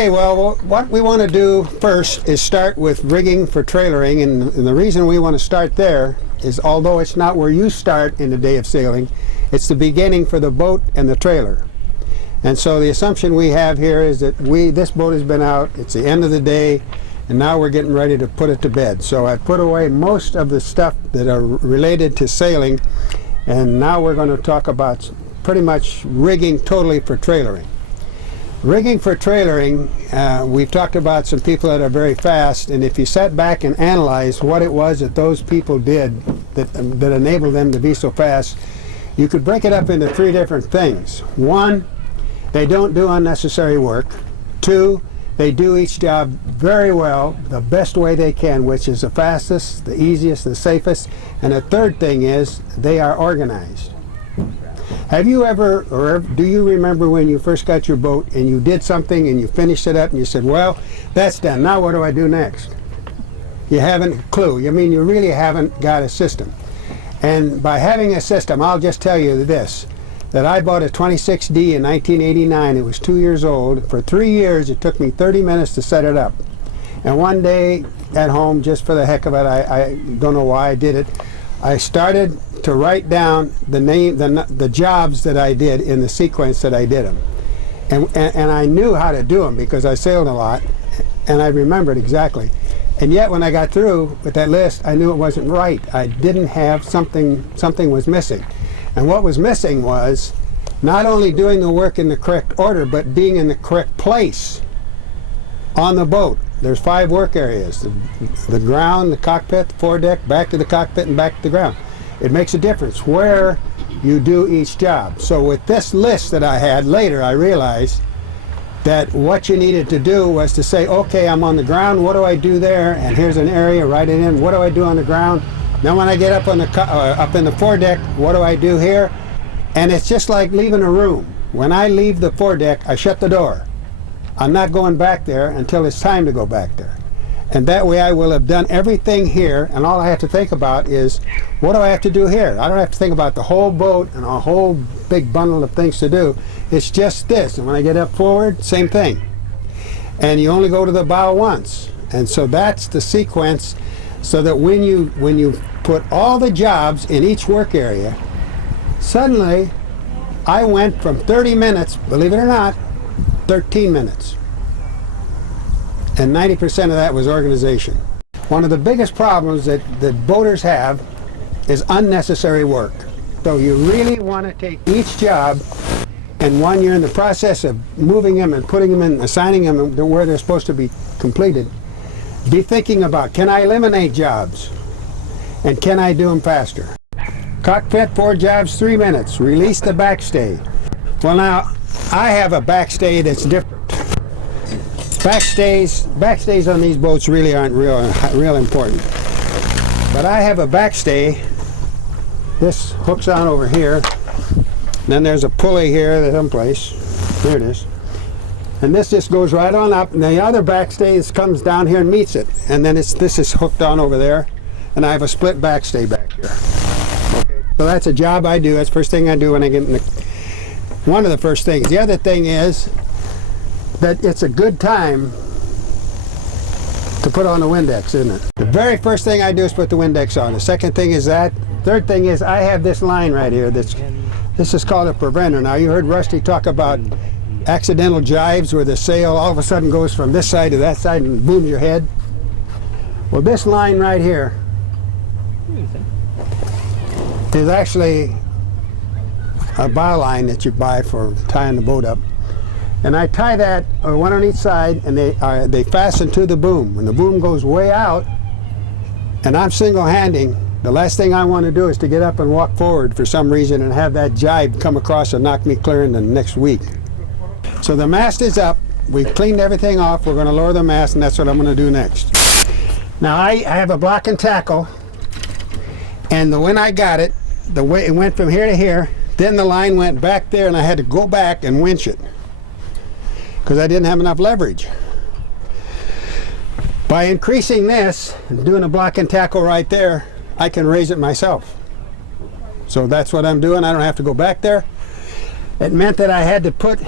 Okay, well, what we want to do first is start with rigging for trailering, and the reason we want to start there is, although it's not where you start in the day of sailing, it's the beginning for the boat and the trailer. And so the assumption we have here is that this boat has been out, it's the end of the day, and now we're getting ready to put it to bed. So I put away most of the stuff that are related to sailing, and now we're going to talk about pretty much rigging totally for trailering. Rigging for trailering, we've talked about some people that are very fast, and if you sat back and analyzed what it was that those people did that enabled them to be so fast, you could break it up into three different things. One, they don't do unnecessary work. Two, they do each job very well, the best way they can, which is the fastest, the easiest, the safest. And the third thing is they are organized. Have you ever, or do you remember when you first got your boat and you did something and you finished it up and you said, well, that's done, now what do I do next? You haven't a clue. I mean, you really haven't got a system. And by having a system, I'll just tell you this, that I bought a 26D in 1989. It was 2 years old. For 3 years, it took me 30 minutes to set it up. And one day at home, just for the heck of it, I don't know why I did it, I started to write down the jobs that I did in the sequence that I did them. And I knew how to do them because I sailed a lot, and I remembered exactly. And yet when I got through with that list, I knew it wasn't right. I didn't have something was missing. And what was missing was not only doing the work in the correct order, but being in the correct place on the boat. There's 5 work areas: the ground, the cockpit, the foredeck, back to the cockpit, and back to the ground. It makes a difference where you do each job. So with this list that I had later, I realized that what you needed to do was to say, okay, I'm on the ground, what do I do there? And here's an area, write it in. What do I do on the ground? Then when I get up on the up in the foredeck, what do I do here? And it's just like leaving a room. When I leave the foredeck, I shut the door. I'm not going back there until it's time to go back there. And that way I will have done everything here, and all I have to think about is, what do I have to do here? I don't have to think about the whole boat and a whole big bundle of things to do. It's just this. And when I get up forward, same thing. And you only go to the bow once. And so that's the sequence, so that when you put all the jobs in each work area, suddenly I went from 30 minutes, believe it or not, 13 minutes. And 90% of that was organization. One of the biggest problems that boaters have is unnecessary work. So you really want to take each job, and when you're in the process of moving them and putting them in, assigning them to where they're supposed to be completed, be thinking about, can I eliminate jobs? And can I do them faster? Cockpit, 4 jobs, 3 minutes. Release the backstay. Well, now, I have a backstay that's different. Backstays on these boats really aren't real important. But I have a backstay. This hooks on over here. Then there's a pulley here that's someplace. There it is. And this just goes right on up, and the other backstay comes down here and meets it. And then this is hooked on over there, and I have a split backstay back here. Okay. So that's a job I do. That's the first thing I do when I get in the... One of the first things. The other thing is that it's a good time to put on the Windex, isn't it? The very first thing I do is put the Windex on. The second thing is that. Third thing is I have this line right here. This is called a preventer. Now, you heard Rusty talk about accidental jives where the sail all of a sudden goes from this side to that side and booms your head. Well, this line right here is actually a bow line that you buy for tying the boat up. And I tie that one on each side, and they fasten to the boom. When the boom goes way out, and I'm single-handing, the last thing I want to do is to get up and walk forward for some reason and have that jibe come across and knock me clear in the next week. So the mast is up. We've cleaned everything off. We're going to lower the mast, and that's what I'm going to do next. Now I have a block and tackle, and when I got it, the way it went from here to here, then the line went back there, and I had to go back and winch it because I didn't have enough leverage. By increasing this and doing a block and tackle right there, I can raise it myself. So that's what I'm doing. I don't have to go back there. It meant that I had to put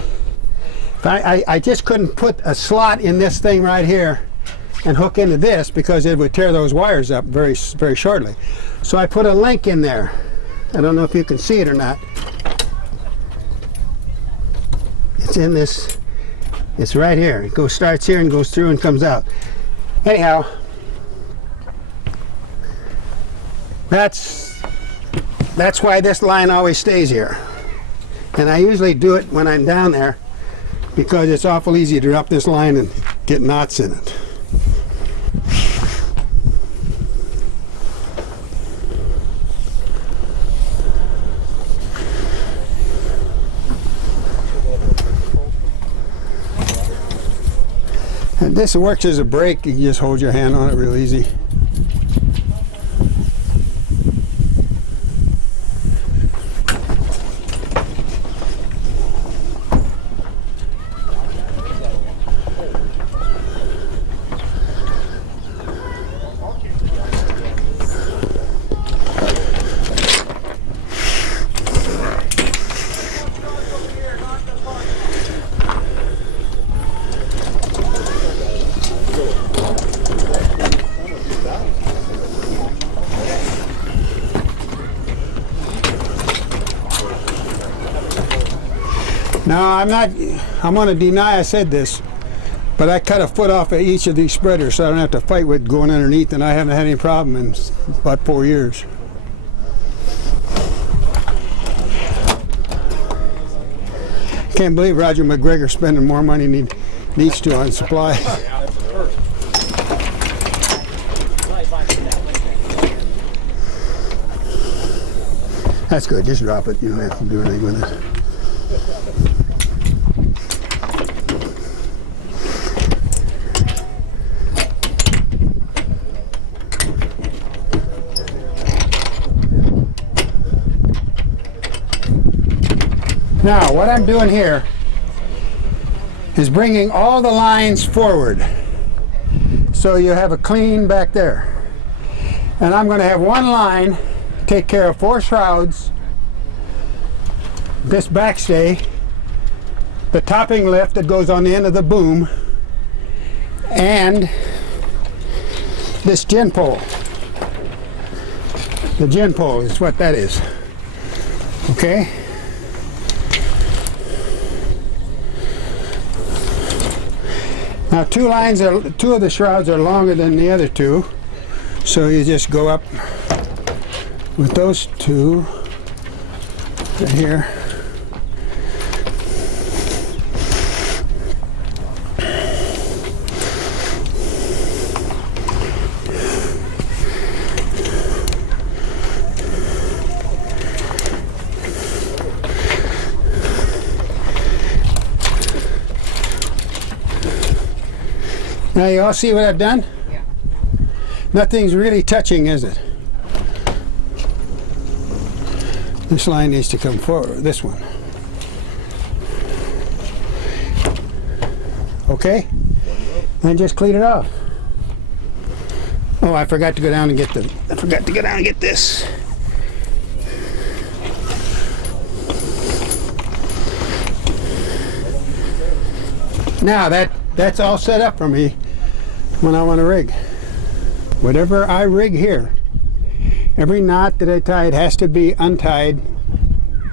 I just couldn't put a slot in this thing right here and hook into this because it would tear those wires up very shortly. So I put a link in there. I don't know if you can see it or not. It's in this, it's right here. It starts here and goes through and comes out. Anyhow, that's why this line always stays here. And I usually do it when I'm down there because it's awful easy to drop this line and get knots in it. And this works as a brake. You can just hold your hand on it real easy. Now, I'm going to deny I said this, but I cut a foot off of each of these spreaders so I don't have to fight with going underneath, and I haven't had any problem in about 4 years. Can't believe Roger McGregor's spending more money than he needs to on supply. That's good, just drop it. You don't have to do anything with it. Now, what I'm doing here is bringing all the lines forward so you have a clean back there. And I'm going to have one line take care of 4 shrouds, this backstay, the topping lift that goes on the end of the boom, and this gin pole. The gin pole is what that is. Okay? Now two of the shrouds are longer than the other two, so you just go up with those two right here. Now you all see what I've done? Yeah. Nothing's really touching, is it? This line needs to come forward, this one. Okay? And just clean it off. Oh, I forgot to go down and get this. Now that's all set up for me when I want to rig. Whatever I rig here, every knot that I tied has to be untied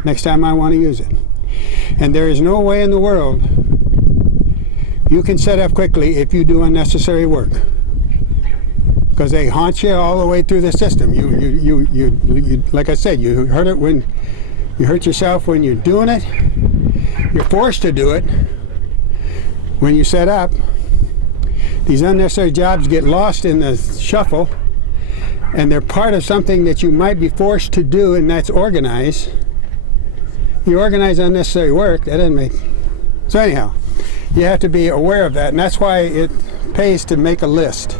next time I want to use it. And there is no way in the world you can set up quickly if you do unnecessary work, because they haunt you all the way through the system. You like I said, you hurt it when you hurt yourself when you're doing it. You're forced to do it when you set up. These unnecessary jobs get lost in the shuffle, and they're part of something that you might be forced to do, and that's organize. You organize unnecessary work, that doesn't make... So anyhow, you have to be aware of that, and that's why it pays to make a list.